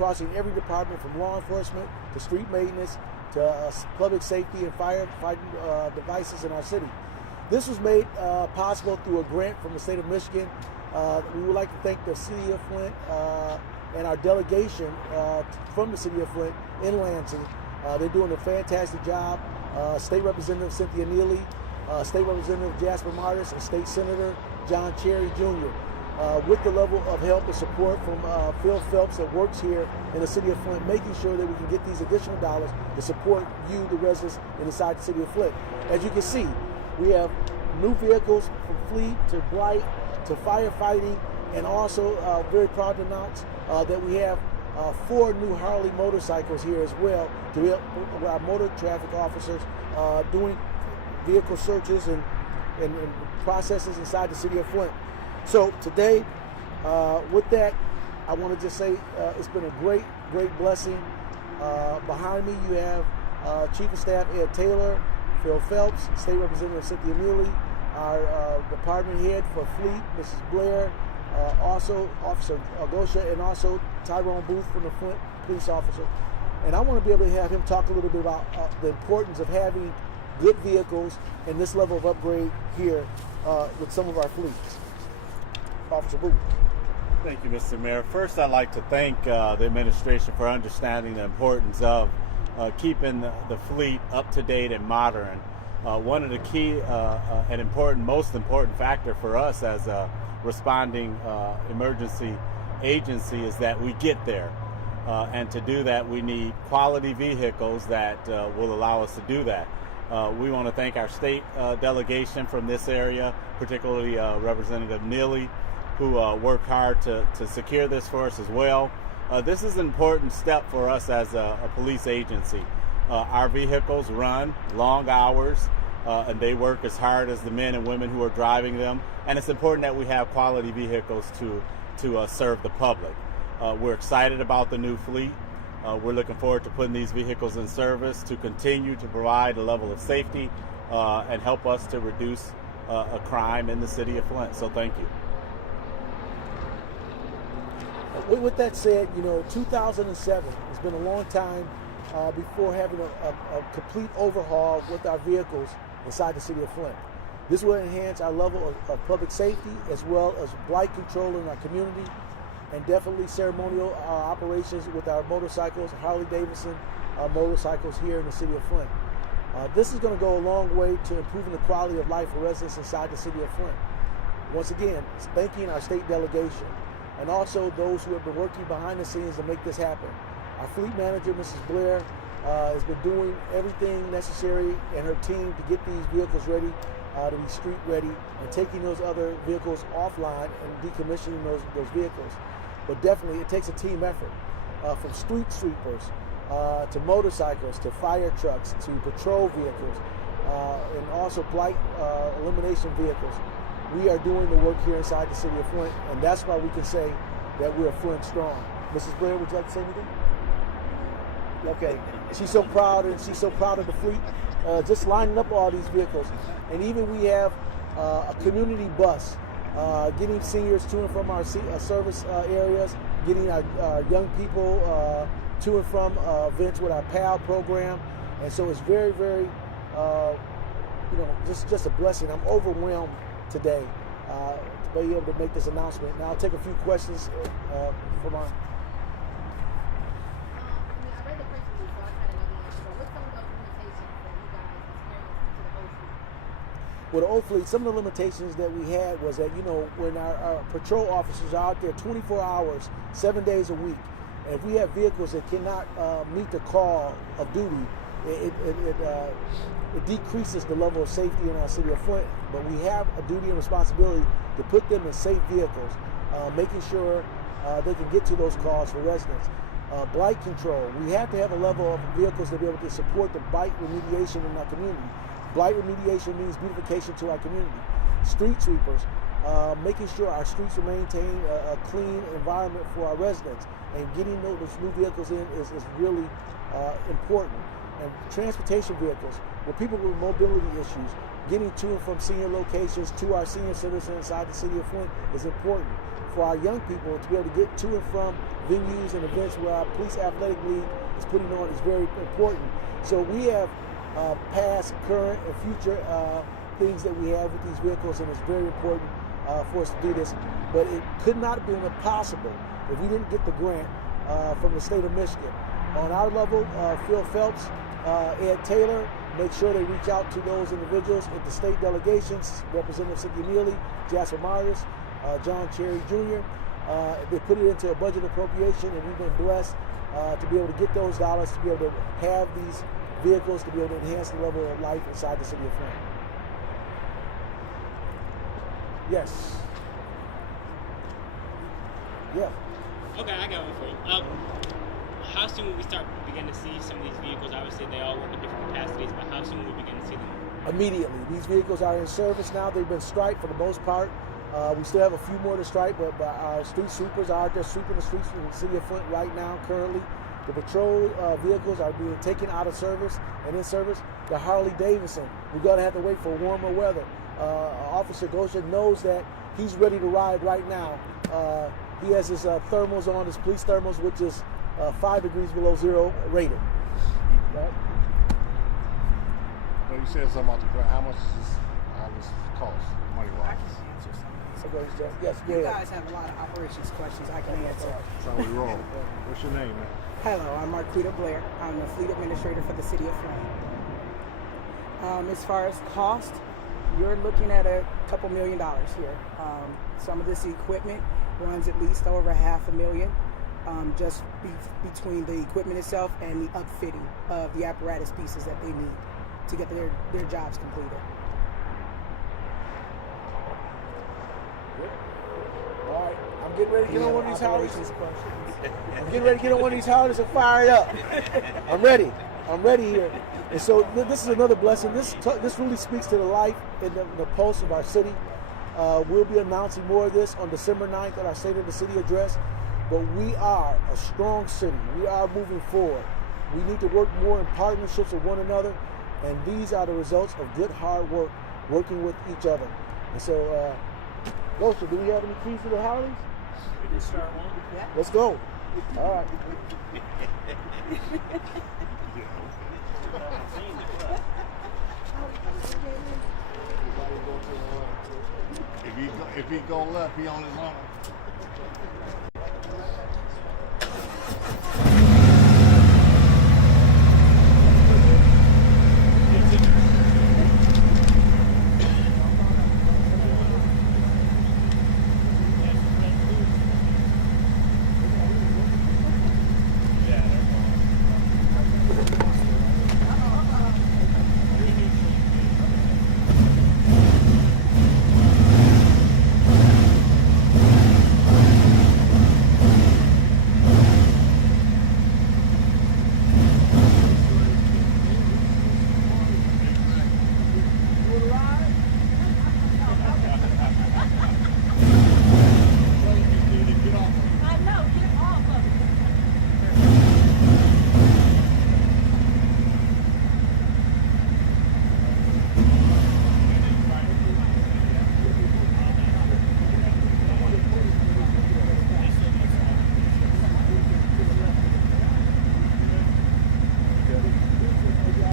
crossing every department from law enforcement to street maintenance to public safety and firefighting devices in our city. This was made possible through a grant from the state of Michigan. We would like to thank the city of Flint and our delegation from the city of Flint in Lansing. They're doing a fantastic job. State Representative Cynthia Neely, State Representative Jasper Martis, and State Senator John Cherry Jr. With the level of help and support from Phil Phelps that works here in the city of Flint, making sure that we can get these additional dollars to support you, the residents inside the city of Flint. As you can see, we have new vehicles from fleet to blight to firefighting, and also very proud to announce that we have 4 new Harley motorcycles here as well to help our motor traffic officers doing vehicle searches and processes inside the city of Flint. So today, with that, I want to just say it's been a great blessing. Behind me, you have Chief of Staff Ed Taylor, Phil Phelps, State Representative Cynthia Neely, our department head for Fleet, Mrs. Blair, also Officer Agosha, and also Tyrone Booth from the Flint police officer. And I want to be able to have him talk a little bit about the importance of having good vehicles and this level of upgrade here with some of our fleets. Officer Booth. Thank you, Mr. Mayor. First, I'd like to thank the administration for understanding the importance of keeping the fleet up to date and modern. One of the key and most important factor for us as a responding emergency agency is that we get there. And to do that, we need quality vehicles that will allow us to do that. We want to thank our state delegation from this area, particularly Representative Neely, who worked hard to secure this for us as well. This is an important step for us as a police agency. Our vehicles run long hours, and they work as hard as the men and women who are driving them. And it's important that we have quality vehicles to serve the public. We're excited about the new fleet. We're looking forward to putting these vehicles in service to continue to provide a level of safety and help us to reduce a crime in the city of Flint. So thank you. With that said, 2007 has been a long time before having a complete overhaul with our vehicles inside the city of Flint. This will enhance our level of public safety as well as blight control in our community, and definitely ceremonial operations with our motorcycles, Harley-Davidson motorcycles here in the city of Flint. This is going to go a long way to improving the quality of life for residents inside the city of Flint. Once again, thanking our state delegation and also those who have been working behind the scenes to make this happen. Our fleet manager, Mrs. Blair, has been doing everything necessary and her team to get these vehicles ready to be street ready, and taking those other vehicles offline and decommissioning those vehicles. But definitely it takes a team effort, from street sweepers to motorcycles to fire trucks to patrol vehicles and also blight elimination vehicles. We are doing the work here inside the city of Flint, and that's why we can say that we're Flint strong. Mrs. Blair, would you like to say anything? Okay, she's so proud, and she's so proud of the fleet, just lining up all these vehicles. And even we have a community bus getting seniors to and from our service areas, getting our young people to and from events with our PAL program. And so it's very, very, just a blessing. I'm overwhelmed today to be able to make this announcement. Now I'll take a few questions from our... With the old fleet, some of the limitations that we had was that, when our patrol officers are out there 24 hours, 7 days a week, and if we have vehicles that cannot meet the call of duty, it decreases the level of safety in our city of Flint. But we have a duty and responsibility to put them in safe vehicles, making sure they can get to those calls for residents. Blight control, we have to have a level of vehicles to be able to support the blight remediation in our community. Blight remediation means beautification to our community. Street sweepers, making sure our streets will maintain a clean environment for our residents, and getting those new vehicles in is really important. And transportation vehicles, with people with mobility issues, getting to and from senior locations to our senior citizens inside the city of Flint is important. For our young people to be able to get to and from venues and events where our police athletic league is putting on is very important. So we have past, current, and future things that we have with these vehicles, and it's very important for us to do this. But it could not have been possible if we didn't get the grant from the state of Michigan. On our level, Phil Phelps, Ed Taylor, make sure they reach out to those individuals at the state delegations, Representative Cynthia Neely, Jasper Myers, John Cherry Jr. They put it into a budget appropriation, and we've been blessed to be able to get those dollars, to be able to have these vehicles, to be able to enhance the level of life inside the city of Flint. Yes. Yeah. Okay, I got one for you. How soon will we start begin to see some of these vehicles? Obviously, they all work in different capacities, but how soon will we begin to see them? Immediately. These vehicles are in service now. They've been striped for the most part. We still have a few more to stripe, but our street sweepers are out there sweeping the streets in the city of Flint right now, currently. The patrol vehicles are being taken out of service and in service. The Harley Davidson, we're going to have to wait for warmer weather. Officer Gosha knows that he's ready to ride right now. He has his thermals on, his police thermals, which is 5 degrees below zero rated. Right? Well, you said something about the grant. How much does this cost, money-wise? Yes, go You ahead. guys have a lot of operations questions I can answer. That's how we roll. What's your name, man? Hello, I'm Marquita Blair. I'm the fleet administrator for the city of Flint. As far as cost, you're looking at a couple $1 million here. Some of this equipment runs at least over $500,000, just between the equipment itself and the upfitting of the apparatus pieces that they need to get their jobs completed. All right, I'm getting ready to get on one of these Harleys. Operations questions. I'm getting ready to get on one of these Harleys and fire it up. I'm ready. I'm ready here. And so this is another blessing. This really speaks to the life and the pulse of our city. We'll be announcing more of this on December 9th at our State of the City address. But we are a strong city. We are moving forward. We need to work more in partnerships with one another. And these are the results of good, hard work, working with each other. And so, Gosha, do we have any keys to the Harleys? We can start one. Yeah. Let's go. All right. If he go left, he on his own.